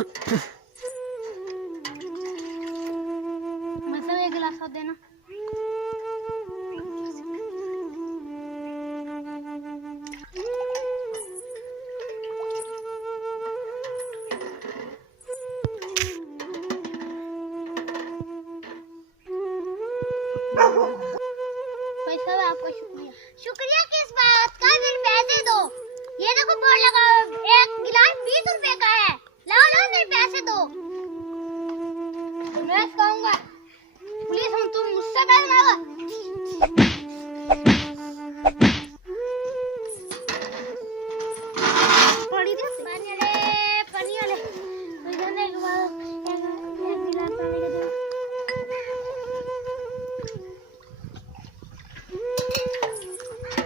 मतलब एक गिलास और देना। भाई साहब आपका शुक्रिया। शुक्रिया किस बात का, मेरे पैसे दो। ये देखो बोर्ड लगा, एक गिलास 20 रुपए का है। लाओ लाओ मेरे पैसे दो। मैं कहूँगा पुलिस हम तुम मुझसे पैसे मांगा। पानी दे, पानी वाले तो जाने के बाद एक गिलास पानी का दो।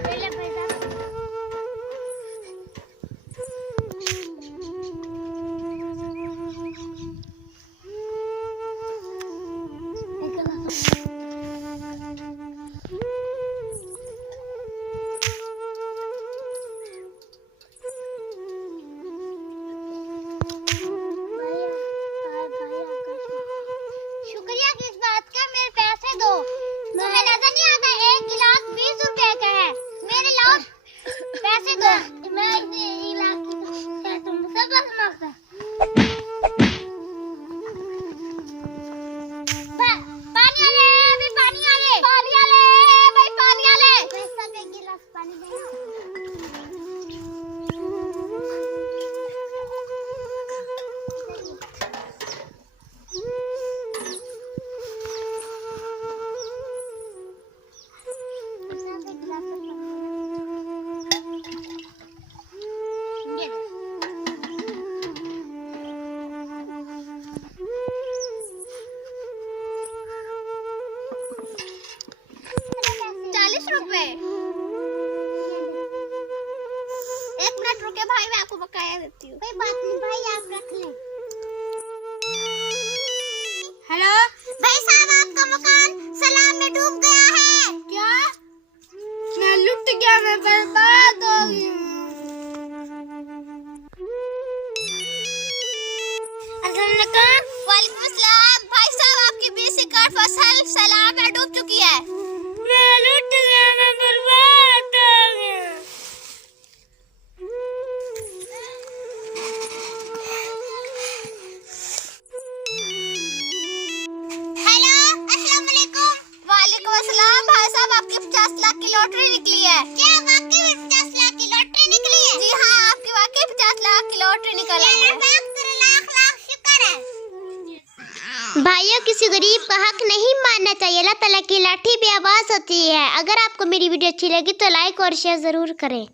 पहले पैसा शुक्रिया किस बात का, मेरे पैसे दो। तुम्हें नजर नहीं आता एक गिलास 20 रुपए का है। मेरे लाओ पैसे दो। मैं इलाके तुमसे बस मांगता। पानी वाले, अभी पानी वाले, पानी वाले, भाई पानी वाले। पैसा दे, गिलास पानी दे। एक मिनट रुके भाई, मैं आपको बकाया देती हूँ। कोई बात नहीं भाई, आप रख लें। हेलो भाई साहब, आपका मकान सैलाब में डूब गया है। क्या? मैं लुट गया, मैं बर्बाद हो गई हूँ। वालेकुम अस्सलाम। भाई साहब, आपकी 20 एकड़ फसल सैलाब में डूब चुकी है। मैं लुट गया, मैं बर्बाद हो गया। हेलो, अस्सलाम वालेकुम। वालेकुम अस्सलाम। भाई साहब, आपकी 50 लाख की लॉटरी निकली है। क्या वाकई में 50 लाख की लॉटरी निकली है? जी हाँ, आपकी वाकई 50 लाख की लॉटरी निकल आई है। लाख लाख शुक्र है। भाइयों, किसी गरीब का हक नहीं मानना चाहिए। अल्लाह ताला की लाठी भी आवाज होती है। अगर आपको मेरी वीडियो अच्छी लगी तो लाइक और शेयर जरूर करें।